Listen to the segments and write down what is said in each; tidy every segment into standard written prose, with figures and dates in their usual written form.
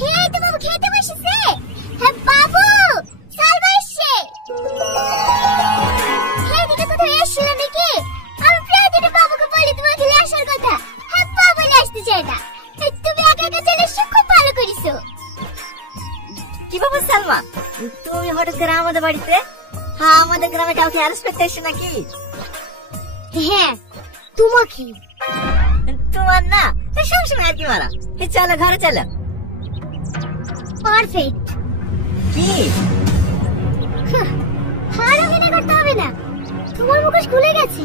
হে তো বাবু খেতে বসেছে। হ্যাঁ বাবু সালমা এসছে। হ্যাঁ দিদি কোথায় এসেছিল নাকি? আমি প্রতিদিন বাবুকে বলি তোমার খেলে আসার কথা। হ্যাঁ বাবু আসতে চায় না। তুমি একা একা চলে এসে খুব ভালো করেছো। কি ব্যাপার সালমা, তুমি হঠাৎ করে আমাদের বাড়িতে? হ্যাঁ আমাদের গ্রামে কাউকে অ্যারেস্ট করতে এসে নাকি? হ্যাঁ তোমাকে। তোমার না সবসময় আর কি মারা। চলো ঘরে চলো। পারফেক্ট। কি আর অভিনয় করতে হবে না, তোমার মুখোশ খুলে গেছে।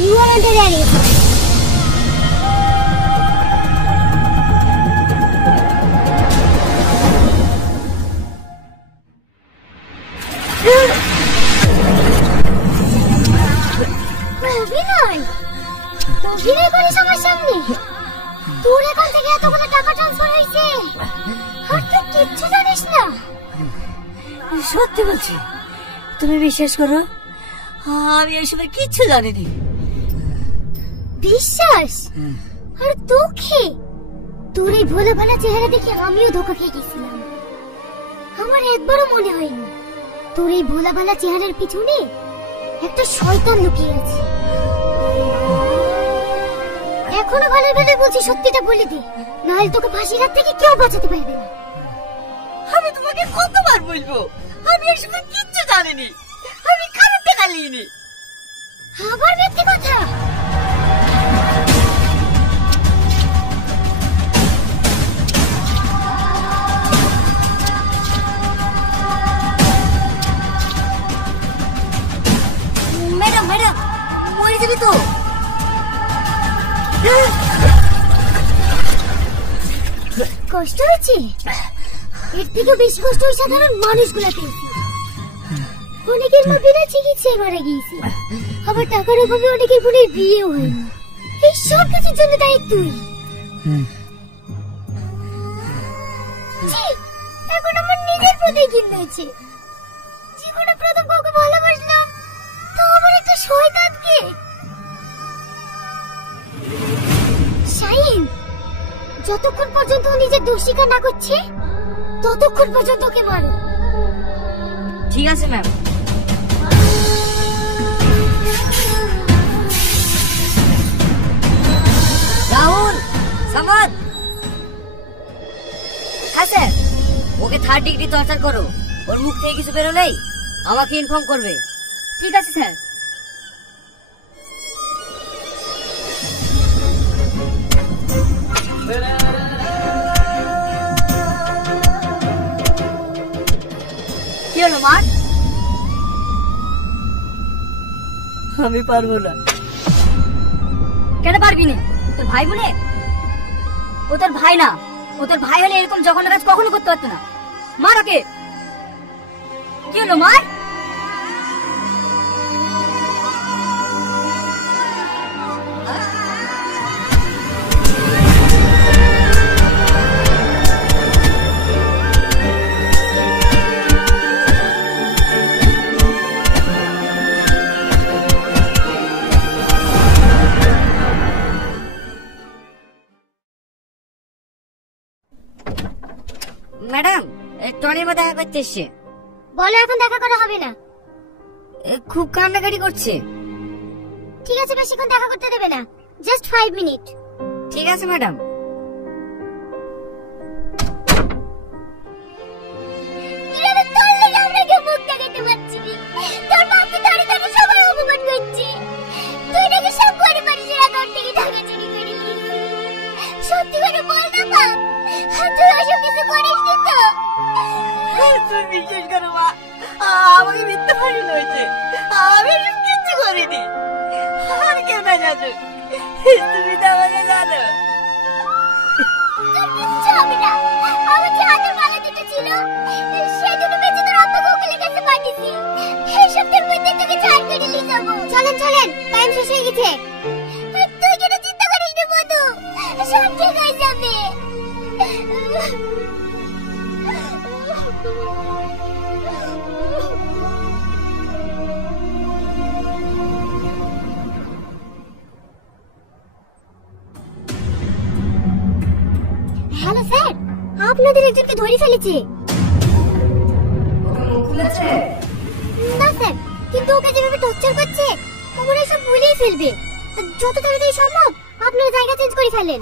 You are under arrest. অভিনয় অভিনয় করিস আমার সামনে? তোর এখান থেকে এতগুলো টাকা ট্রান্সফার হয়েছে আর তুই কিচ্ছু জানিস না? সত্যি বলছি, তুমি বিশ্বাস করো আমি এইসবের কিচ্ছু জানিনি। বিশ্বাস? আর তোকে? তোর এই ভোলা ভালা চেহারা দেখে আমিও ধোকা খেয়ে গেছিলাম। আমার একবারও মনে হয়নি তোর এই ভোলা ভালা চেহারার পিছনে একটা শয়তান লুকিয়ে আছে। এখনো ভালো ভালো বলছি, সত্যিটা বলে দে, নাহলে তোকে ফাঁসির হাত থেকে কেউ বাঁচাতে পারবে না। আমি তোমাকে কতবার বলবো আমি এইসবের কিচ্ছু জানিনি, আমি কারোর টাকা নিইনি। আবার মিথ্যে কথা। ম্যাডাম ম্যাডাম মরে যাবি তো। কষ্ট হয়েছে? এর থেকে বেশি কষ্ট ওই সাধারণ মানুষগুলা পেয়েছে। অনেকের মা বিনা চিকিৎসায় মারা গিয়েছে, আবার টাকার অভাবে অনেকের বোনের বিয়েও হয়নি। এই সব কিছুর জন্য দায়ী তুই। এখন আমার নিজের প্রতি ঘৃণা হয়েছে। জীবনে প্রথম কাউকে ভালোবাসলাম, তো আবার একটা শয়তানকে। শাহিন, যতক্ষণ পর্যন্ত ও নিজের দোষ স্বীকার না করছে ততক্ষণ পর্যন্ত ওকে মারো। ঠিক আছে ম্যাম। রাহুল, সামাদ। হ্যাঁ স্যার, ওকে 3rd ডিগ্রি টর্চার করো। ওর মুখ থেকে কিছু বেরোলেই আমাকে ইনফর্ম করবে। ঠিক আছে স্যার। কি হলো মা? আমি পারবো না। কেন পারবি না? তোর ভাই বলে? ও তোর ভাই না, ও তোর ভাই হলে এরকম জঘন্য কাজ কখনো করতে পারতো না। মার ওকে। কি হলো মার? ম্যাডাম টনির মধ্যে দেখা করতে এসছে। বলো এখন দেখা করা হবে না। খুব কান্নাকাটি করছে। ঠিক আছে, বেশিক্ষণ দেখা করতে দেবে না, জাস্ট 5 মিনিট। ঠিক আছে ম্যাডাম। সত্যি করে বল না বাপ, তুই ওসব কিছু করিসনি তো? তুমি বিশ্বাস করো মা, আমাকে মিথ্যা ফাঁসানো হয়েছে। আমি এসব কিচ্ছু করিনি। আর কেউ না জানো, তুমি তো আমাকে জানো। তোর কিচ্ছু হবে না। আমার যে হাতের মালা দুটো ছিল সেই দুটো বেঁচে তোর আব্বাকে উকিলের কাছে পাঠিয়েছি। এই সপ্তাহের মধ্যে তোকে ছাড় করে নিয়ে যাবো। চলেন চলেন, টাইম শেষ হয়ে গেছে। তুই কেন চিন্তা করিস না বন্ধু, সব ঠিক হয়ে যাবে। হ্যালো স্যার, আপনাদের একজনকে ধরে ফেলেছে। না স্যার, কিন্তু ওকে যেভাবে টর্চার করছে ওরা সব ভুলেই ফেলবে। যত তাড়াতাড়ি সম্ভব আপনারা জায়গা চেঞ্জ করে ফেলেন।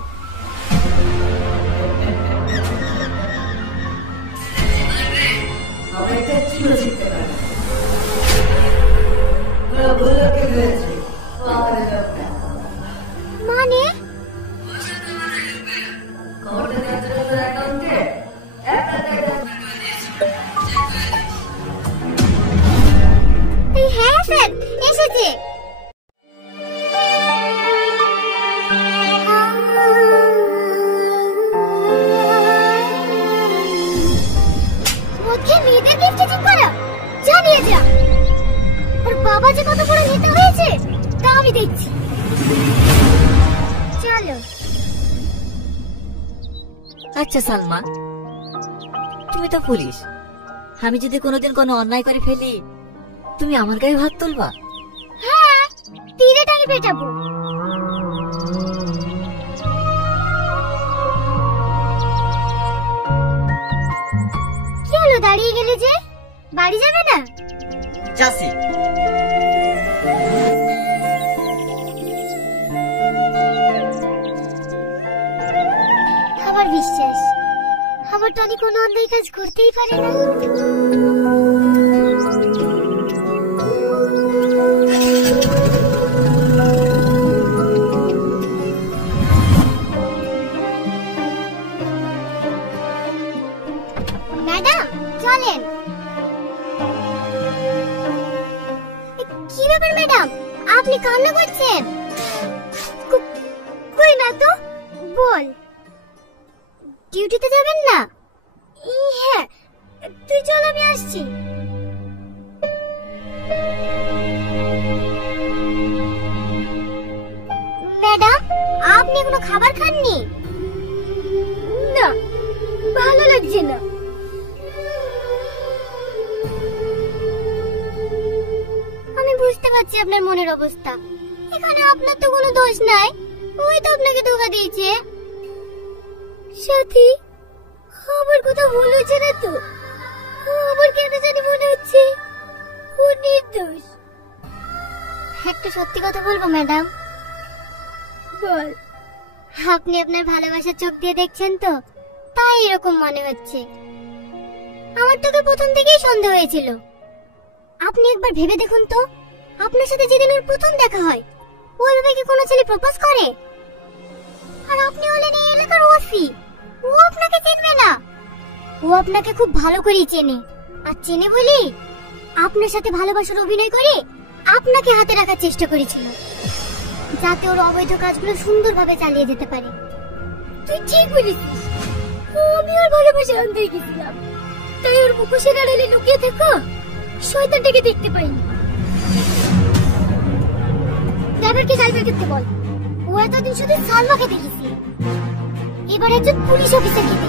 মানে হ্যাঁ স্যার, এসেছে। মেয়েদের গিফট চেক করা জানিয়ে যা। ওর বাবা যে কত বড় নেতা হয়েছে তা আমি দেখছি। চলো। আচ্ছা সালমা, তুমি তো পুলিশ, আমি যদি কোনোদিন কোনো অন্যায় করে ফেলি তুমি আমার গায়ে হাত তুলবা? হ্যাঁ, তীরে টাঙি পেটাবো। কি হলো, দাঁড়িয়ে গেলে যে? বাড়ি যাবে না? যাচ্ছি। আমার বিশ্বাস আমার টনি কোনো অন্যায় কাজ করতেই পারে না। ম্যাডাম চলেন। কি ব্যাপার ম্যাডাম, আপনি কান্না করছেন? কই না তো, বল। ডিউটিতে যাবেন না? হ্যাঁ, তুই চল, আমি আসছি। ম্যাডাম, আপনি এখনো খাবার খাননি? না, ভালো লাগছে না। আমি বুঝতে পারছি আপনার মনের অবস্থা। এখানে আপনার তো কোনো দোষ নাই, ওই তো আপনাকে ধোঁকা দিয়েছে। সাথী, আমার কথা ভুল হয়েছে না তো? আমার কেন জানি মনে হচ্ছে ও নির্দোষ। একটা সত্যি কথা বলবো ম্যাডাম? বল। আপনি আপনার ভালোবাসার চোখ দিয়ে দেখছেন তো, তাই এরকম মনে হচ্ছে। আমার তোকে প্রথম থেকেই সন্দেহ হয়েছিল। আপনি একবার ভেবে দেখুন তো, আপনার সাথে যেদিন ওর প্রথম দেখা হয় ওইভাবে কি কোনো ছেলে প্রপোজ করে? আর আপনি হলেন এই এলাকার ওসি, ও আপনাকে চিনবে না? ও আপনাকে খুব ভালো করেই চেনে, আর চেনে বলি আপনার সাথে ভালোবাসার অভিনয় করে আপনাকে হাতে রাখার চেষ্টা করেছিল, যাতে ওর অবৈধ কাজগুলো সুন্দরভাবে চালিয়ে যেতে পারে। তুই ঠিক বলেছিস, আমি ওর ভালোবাসার অন্ধ গেছিলাম, তাই ওর মুখোশের আড়ালে লুকিয়ে থাকা শয়তানটাকে দেখতে পাইনি। ড্রাইভারকে গাড়ি বের করতে বল। ও এতদিন শুধু সালমাকে দেখেছি, এবার একজন পুলিশ অফিসারকে দেখি।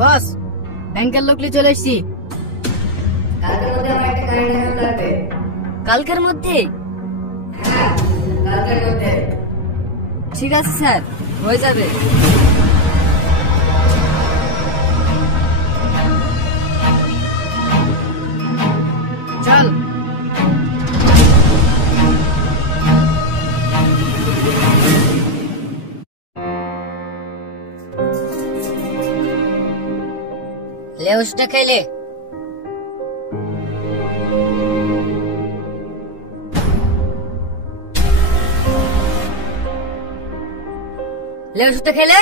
বস, ব্যাংকের লোক নিয়ে চলে এসেছি। কালকের মধ্যে আমার একটা কারেন্ট অ্যাকাউন্ট লাগবে। কালকের মধ্যে? হ্যাঁ, কালকের মধ্যে। ঠিক আছে স্যার, হয়ে যাবে। চল। লেউসটা খেলে লেউসটা খেলে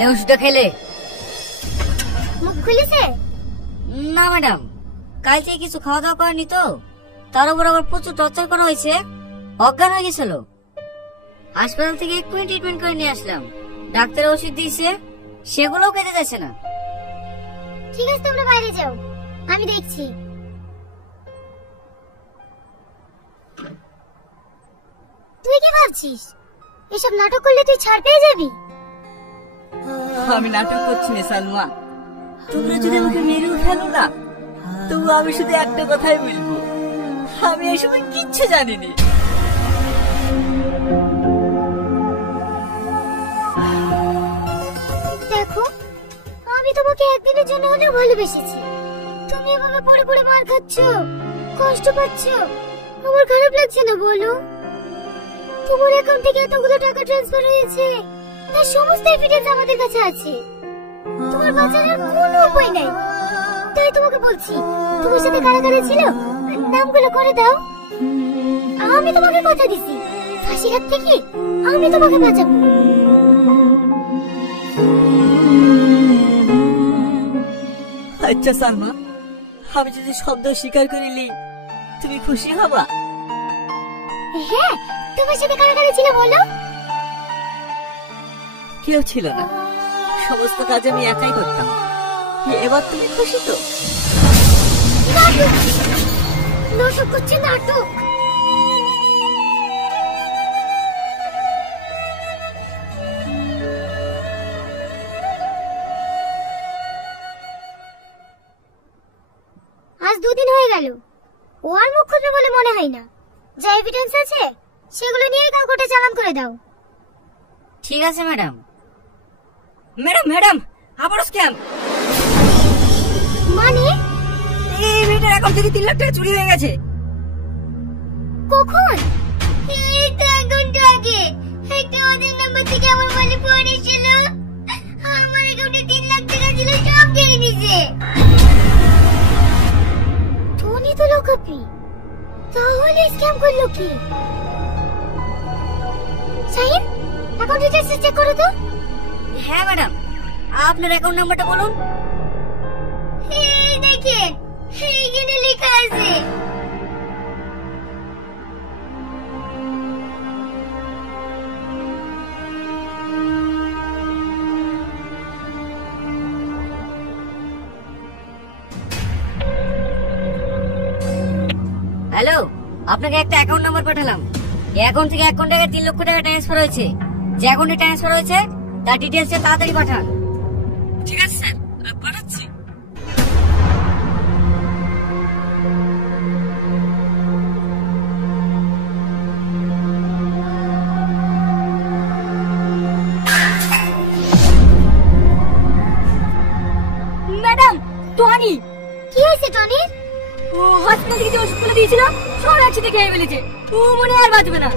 লেউসটা খেলে মুখ খুলেছে? না ম্যাডাম, কাল থেকে কিছু খাওয়া দাওয়া করেনি তো, তার উপর আবার প্রচুর টর্চার করা হয়েছে, অজ্ঞান হয়ে গেছিল। হাসপাতাল থেকে এক্ষুনি ট্রিটমেন্ট করে নিয়ে আসলাম। ডাক্তার ওষুধ দিয়েছে, সেগুলোও খেতে যাচ্ছে না। ঠিক আছে, তোমরা বাইরে যাও, আমি দেখছি। তুই কি ভাবছিস এসব নাটক করলে তুই ছাড় পেয়ে যাবি? আমি নাটক করছি না সালমা, তোমরা যদি আমাকে মেরেও ফেলো না, তবু আমি শুধু একটা কথাই বলবো, আমি এসব কিচ্ছু জানিনি। দেখো, আমি তোমাকে একদিনের জন্য হলেও ভালোবেসেছি। তুমি এভাবে পড়ে পড়ে মার খাচ্ছ, কষ্ট পাচ্ছ, আমার খারাপ লাগছে না বলো? তোমার অ্যাকাউন্ট থেকে এতগুলো টাকা ট্রান্সফার হয়েছে, তার সমস্ত এভিডেন্স আমাদের কাছে আছে। তোমার বাঁচানোর কোনো উপায় নাই। তাই তোমাকে বলছি, তোমার সাথে কারা কারা ছিল নামগুলো করে দাও। আমি তোমাকে কথা দিছি, ফাঁসির হাত থেকে আমি তোমাকে বাঁচাবো। আচ্ছা সালমা, আমি যদি শব্দ স্বীকার করিলি তুমি খুশি হবা? হ্যাঁ, তোমার সাথে কারা কারা ছিল বলো? কেউ ছিল না, সমস্ত কাজ আমি একাই করতাম। এবার তুমি খুশি তো? নাটক করছে, নাটক। আজ 2 দিন হয়ে গেল, ও আর মুখ খুলবে বলে মনে হয় না। যা এভিডেন্স আছে সেগুলো নিয়ে কাল কোর্টে চালান করে দাও। ঠিক আছে ম্যাডাম। ম্যাডাম ম্যাডাম, আবারও স্ক্যাম। মানে? এই মেয়েটার অ্যাকাউন্ট থেকে 3 লাখ টাকা চুরি হয়ে গেছে। কখন? এই তো 1 ঘন্টা আগে একটা ওদের নাম্বার থেকে আমার মোবাইলে ফোন এসেছিল। আমার অ্যাকাউন্টে 3 লাখ টাকা ছিল, সব খেয়ে নিছে। টনি তো লোকাপি, তাহলে স্ক্যাম করলো কি? শাহিন, অ্যাকাউন্ট ডিটেইলস চেক করো তো। হ্যাঁ ম্যাডাম, আপনার অ্যাকাউন্ট নাম্বারটা বলুন। এই দেখেন, এইখানে লেখা আছে। হ্যালো, আপনাকে একটা অ্যাকাউন্ট নাম্বার পাঠালাম। এই অ্যাকাউন্ট থেকে অ্যাকাউন্টে 3 লক্ষ টাকা ট্রান্সফার হয়েছে। যে অ্যাকাউন্টে ট্রান্সফার হয়েছে তার ডিটেইলসটা তাড়াতাড়ি পাঠান। ঠিক আছে স্যার, পাঠাচ্ছি। Madam, Tony. কি হয়েছে টনি? ও হসপিটাল থেকে যে ওষুধগুলো দিয়েছিল সব একসাথে খেয়ে ফেলেছে। ও মনে আর বাঁচবে না।